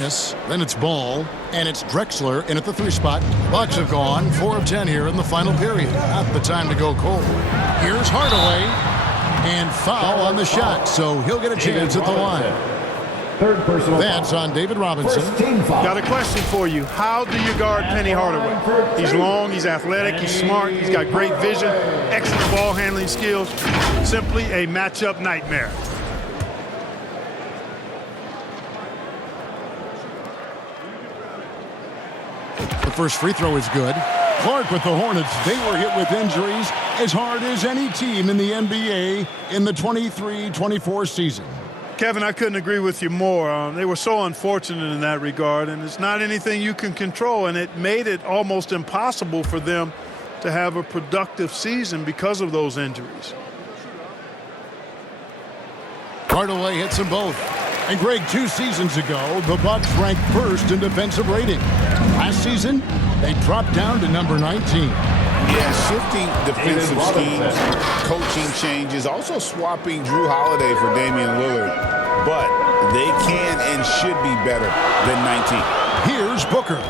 Then it's Ball, and it's Drexler in at the 3 spot. Bucks have gone 4 of 10 here in the final period. Not the time to go cold. Here's Hardaway, and foul on the shot, so he'll get a chance at the line. Third personal. That's on David Robinson. Got a question for you. How do you guard Penny Hardaway? He's long, he's athletic, he's smart, he's got great vision, excellent ball handling skills. Simply a matchup nightmare. The first free throw is good. Clark with the Hornets. They were hit with injuries as hard as any team in the NBA in the 23-24 season. Kevin, I couldn't agree with you more. They were so unfortunate in that regard, and it's not anything you can control, and it made it almost impossible for them to have a productive season because of those injuries. Hardaway hits them both. And Greg, 2 seasons ago, the Bucks ranked first in defensive rating. Last season, they dropped down to number 19. Yeah, shifting defensive schemes, coaching changes, also swapping Drew Holiday for Damian Lillard. But they can and should be better than 19. Here's Booker.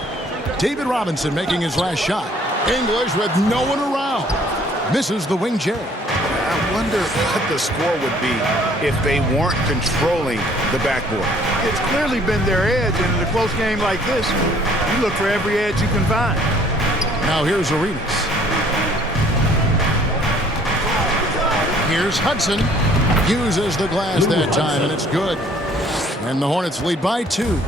David Robinson making his last shot. English with no one around. Misses the wing J. I wonder what the score would be if they weren't controlling the backboard. It's clearly been their edge, and in a close game like this, you look for every edge you can find. Now here's Arenas. Here's Hudson. Uses the glass that time, and it's good. And the Hornets lead by 2.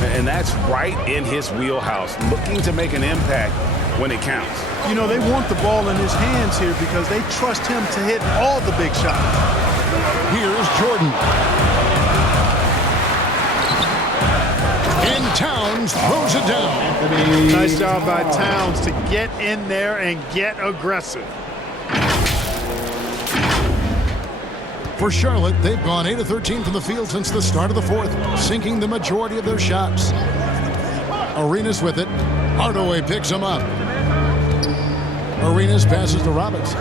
And that's right in his wheelhouse, looking to make an impact when it counts. You know, they want the ball in his hands here because they trust him to hit all the big shots. Here's Jordan. And Towns throws it down. Nice job by Towns to get in there and get aggressive. For Charlotte, they've gone 8 of 13 from the field since the start of the 4th, sinking the majority of their shots. Arenas with it. Hardaway picks him up. Arenas passes to Robinson.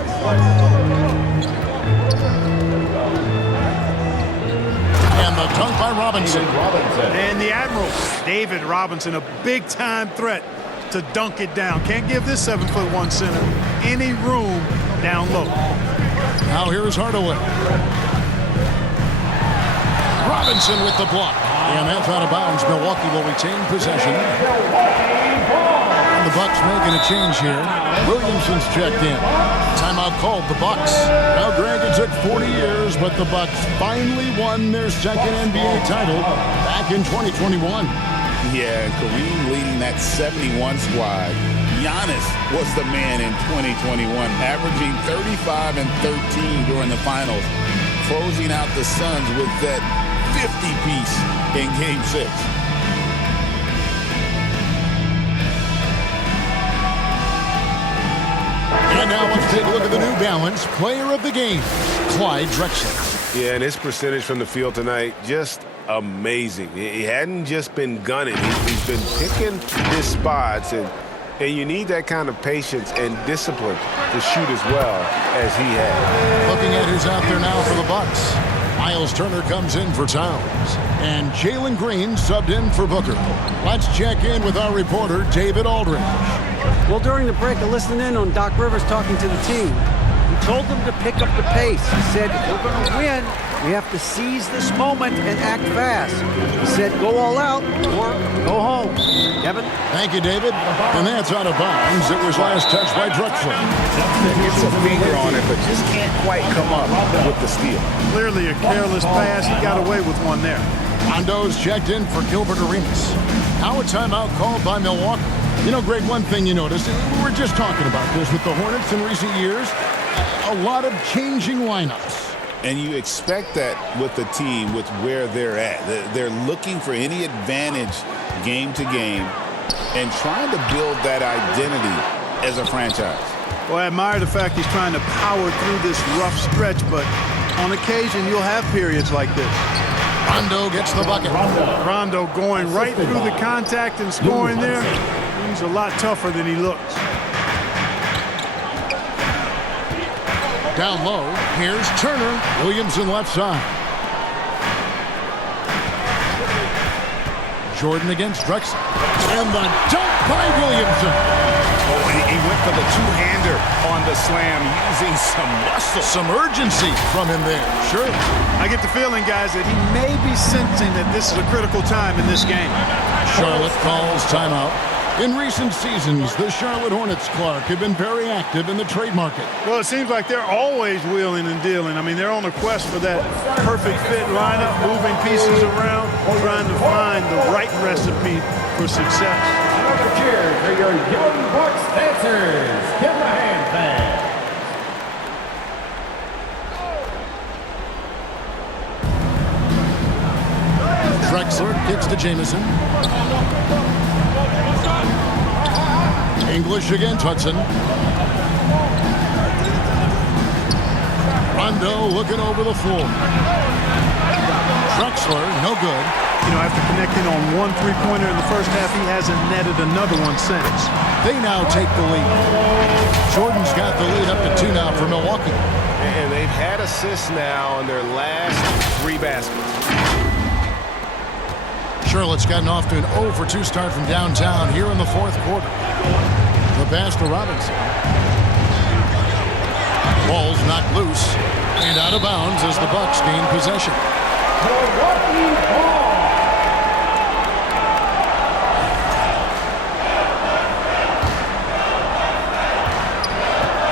And the dunk by Robinson. And the Admiral, David Robinson, a big-time threat to dunk it down. Can't give this 7'1" center any room down low. Now here's Hardaway. Robinson with the block. And that's out of bounds. Milwaukee will retain possession. And the Bucks making a change here. Williamson's checked in. Timeout called the Bucks. Now, Greg, it took 40 years, but the Bucks finally won their second NBA title back in 2021. Yeah, Kareem leading that 71 squad. Giannis was the man in 2021, averaging 35 and 13 during the finals, closing out the Suns with that 50-piece in Game 6. And now let's take a look at the New Balance Player of the Game, Clyde Drexler. Yeah, and his percentage from the field tonight, just amazing. He hadn't just been gunning. He's been picking his spots, and you need that kind of patience and discipline to shoot as well as he had. Looking at who's out there now for the Bucks. Miles Turner comes in for Towns. And Jalen Green subbed in for Booker. Let's check in with our reporter, David Aldridge. Well, during the break, I listened in on Doc Rivers talking to the team. He told them to pick up the pace. He said, if we're going to win, we have to seize this moment and act fast. He said, go all out or go home. Kevin? Thank you, David. And that's out of bounds. It was last touched by Drexler. Gets a finger on it, but just can't quite come up with the steal. Clearly a careless pass. He got away with one there. Rondo's checked in for Gilbert Arenas. Now a timeout called by Milwaukee. You know, Greg, one thing you notice, we were just talking about this with the Hornets in recent years, a lot of changing lineups. And you expect that with the team, with where they're at. They're looking for any advantage game to game and trying to build that identity as a franchise. Well, I admire the fact he's trying to power through this rough stretch, but on occasion you'll have periods like this. Rondo gets the bucket. Rondo going right through the contact and scoring there. He's a lot tougher than he looks. Down low, here's Turner. Williamson left side. Jordan against Drexler. And the dunk by Williamson. Oh, he went for the two-hander on the slam using some muscle. Some urgency from him there. Sure. I get the feeling, guys, that he may be sensing that this is a critical time in this game. Charlotte calls timeout. In recent seasons, the Charlotte Hornets, Clark, have been very active in the trade market. Well, it seems like they're always wheeling and dealing. I mean, they're on a quest for that perfect fit lineup, moving pieces around, trying to find the right recipe for success. Another cheer for your Young Bucks dancers. Give them a hand, fans. Drexler kicks to Jamison. English against Hudson. Rondo looking over the floor. Drexler, no good. You know, after connecting on one three-pointer in the first half, he hasn't netted another one since. They now take the lead. Jordan's got the lead up to 2 now for Milwaukee. And they've had assists now on their last 3 baskets. Charlotte's gotten off to an 0 for 2 start from downtown here in the 4th quarter. The pass to Robinson. Ball's knocked loose and out of bounds as the Bucks gain possession.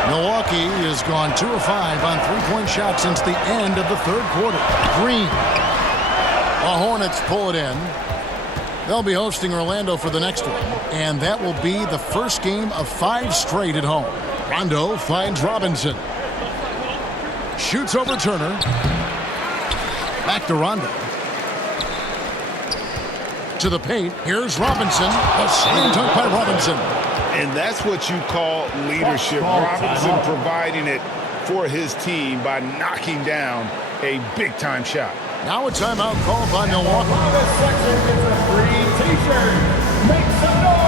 Milwaukee has gone 2 of 5 on 3-point shots since the end of the 3rd quarter. Green. The Hornets pull it in. They'll be hosting Orlando for the next one, and that will be the first game of 5 straight at home. Rondo finds Robinson. Shoots over Turner. Back to Rondo. To the paint. Here's Robinson. A slam dunk by Robinson. And that's what you call leadership. Robinson providing it for his team by knocking down a big-time shot. Now a timeout called by Milwaukee. This section gets a free t-shirt. Make some noise.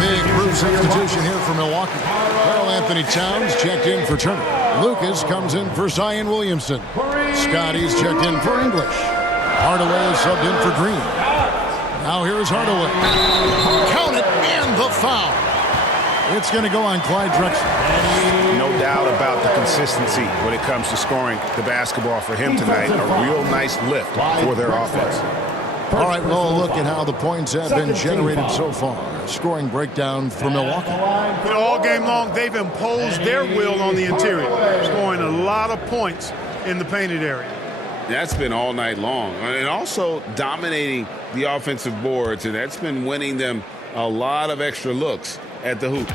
Big group substitution here for Milwaukee. Karl Anthony Towns checked in for Turner. Lucas comes in for Zion Williamson. Scotty's checked in for English. Hardaway is subbed in for Green. Now here's Hardaway. Count it, and the foul. It's going to go on Clyde Drexler. No doubt about the consistency when it comes to scoring the basketball for him tonight. A real nice lift for their offense. All right, well, look at how the points have been generated so far. Scoring breakdown for Milwaukee. You know, all game long, they've imposed their will on the interior, scoring a lot of points in the painted area. That's been all night long. And also dominating the offensive boards, and that's been winning them a lot of extra looks at the hoop.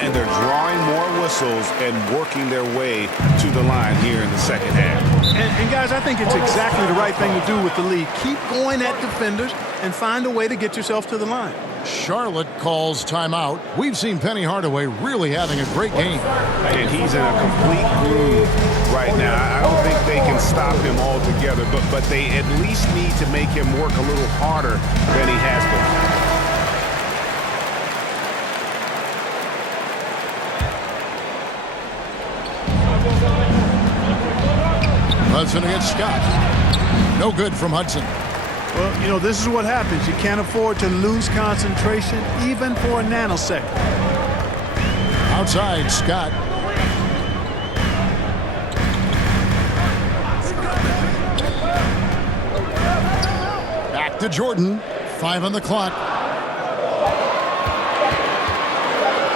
And they're drawing more whistles and working their way to the line here in the second half. And guys, I think it's exactly the right thing to do with the lead. Keep going at defenders and find a way to get yourself to the line. Charlotte calls timeout. We've seen Penny Hardaway really having a great game. And he's in a complete groove right now. I don't think they can stop him altogether, but they at least need to make him work a little harder than he has been. Hudson against Scott. No good from Hudson. Well, you know, this is what happens. You can't afford to lose concentration even for a nanosecond. Outside, Scott. Back to Jordan. 5 on the clock.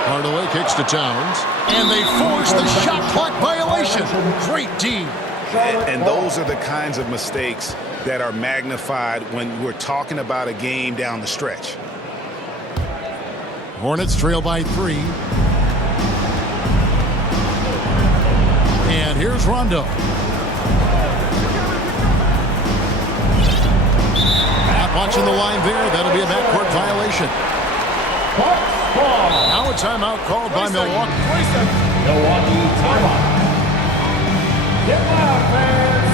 Hardaway kicks to Towns. And they force the shot clock violation. Great D. And those are the kinds of mistakes that are magnified when we're talking about a game down the stretch. Hornets trail by 3. And here's Rondo. Not watching the line there. That'll be a backcourt violation. Now a timeout called by Milwaukee. Milwaukee timeout. Get loud, fans.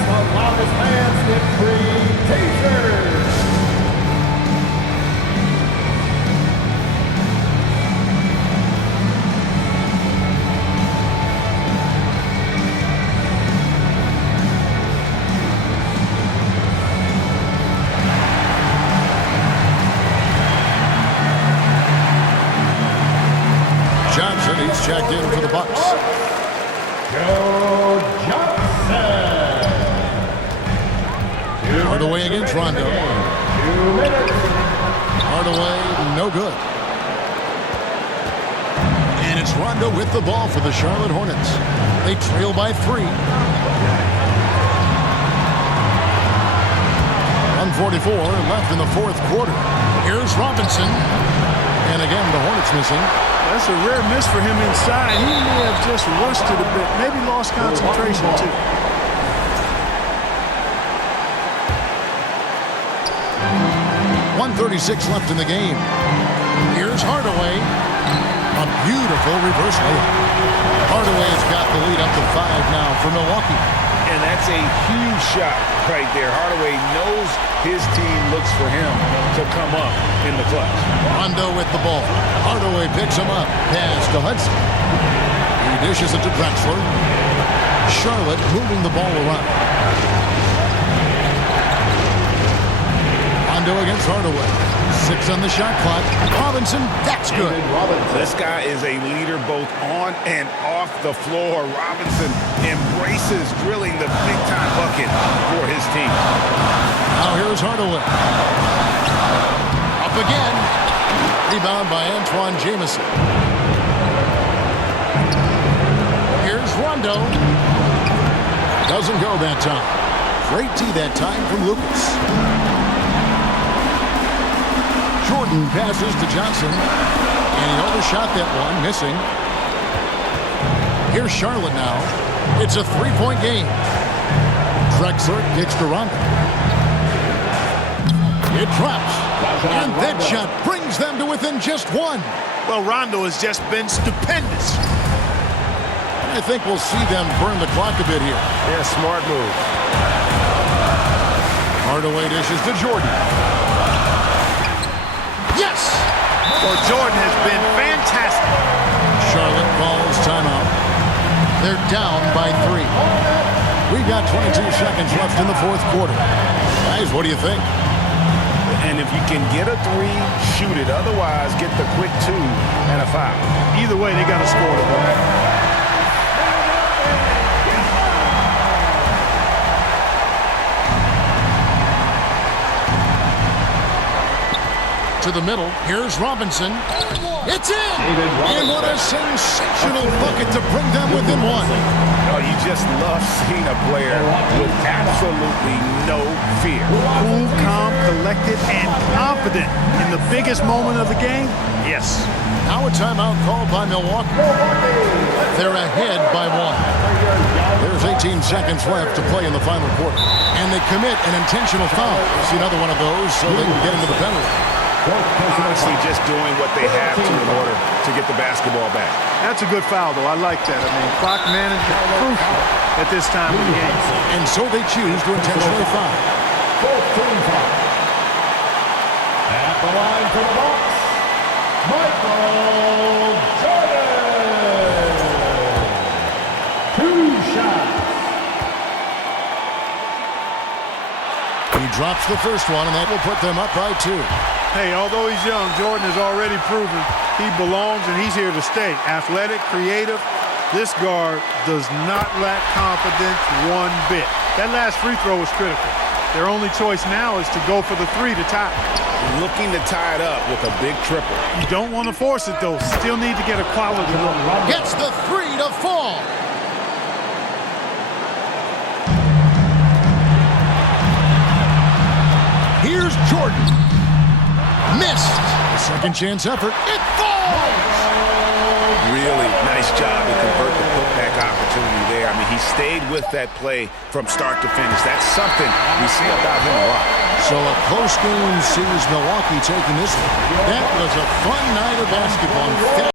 checked in for the Bucks. Joe Johnson. Hardaway against Rondo. 2 minutes. Hardaway, no good. And it's Rondo with the ball for the Charlotte Hornets. They trail by 3. 1:44 left in the fourth quarter. Here's Robinson. And again, the Hornets missing. That's a rare miss for him inside. He may have just rushed it a bit, maybe lost concentration too. .136 left in the game. Here's Hardaway. A beautiful reverse layup. Hardaway has got the lead up to 5 now for Milwaukee. And that's a huge shot right there. Hardaway knows his team looks for him to come up in the clutch. Rondo with the ball. Hardaway picks him up. Pass to Hudson. He dishes it to Drexler. Charlotte moving the ball around. Rondo against Hardaway. 6 on the shot clock. Robinson, that's good. This guy is a leader both on and off the floor. Robinson embraces drilling the big-time bucket for his team. Now here's Hardaway. Up again. Rebound by Antoine Jamison. Here's Rondo. Doesn't go that time. Great tee that time from Lucas. Jordan passes to Johnson. And he overshot that one, missing. Here's Charlotte now. It's a 3-point game. Drexler kicks to Rondo. It drops. And that shot brings them to within just 1. Well, Rondo has just been stupendous. I think we'll see them burn the clock a bit here. Yeah, smart move. Hardaway dishes to Jordan. Yes! Well, Jordan has been fantastic. Charlotte calls timeout. They're down by 3. We got 22 seconds left in the fourth quarter. Guys, what do you think? And if you can get a 3, shoot it. Otherwise, get the quick 2 and a foul. Either way, they got to score the ball. To the middle. Here's Robinson. It's in! And what a sensational bucket to bring them within 1. Oh, you just love seeing a player with absolutely no fear. Cool, calm, collected, and confident in the biggest moment of the game. Yes. Now a timeout called by Milwaukee. They're ahead by 1. There's 18 seconds left to play in the final quarter. And they commit an intentional foul. See another one of those so they can get into the penalty. Honestly, just doing what they have to in order to get the basketball back. That's a good foul, though. I like that. I mean, clock management crucial at this time of the game. And so they choose to intentionally foul. At the line for the Bucks, Michael Jordan. 2 shots. He drops the first one, and that will put them up by 2. Hey, although he's young, Jordan has already proven he belongs and he's here to stay. Athletic, creative. This guard does not lack confidence one bit. That last free throw was critical. Their only choice now is to go for the 3 to tie. Looking to tie it up with a big triple. You don't want to force it, though. Still need to get a quality look. Gets the 3 to fall. Here's Jordan. Missed. A second chance effort. It falls! Really nice job to convert the putback opportunity there. I mean, he stayed with that play from start to finish. That's something we see about him a lot. So a close game sees Milwaukee taking this one. That was a fun night of basketball.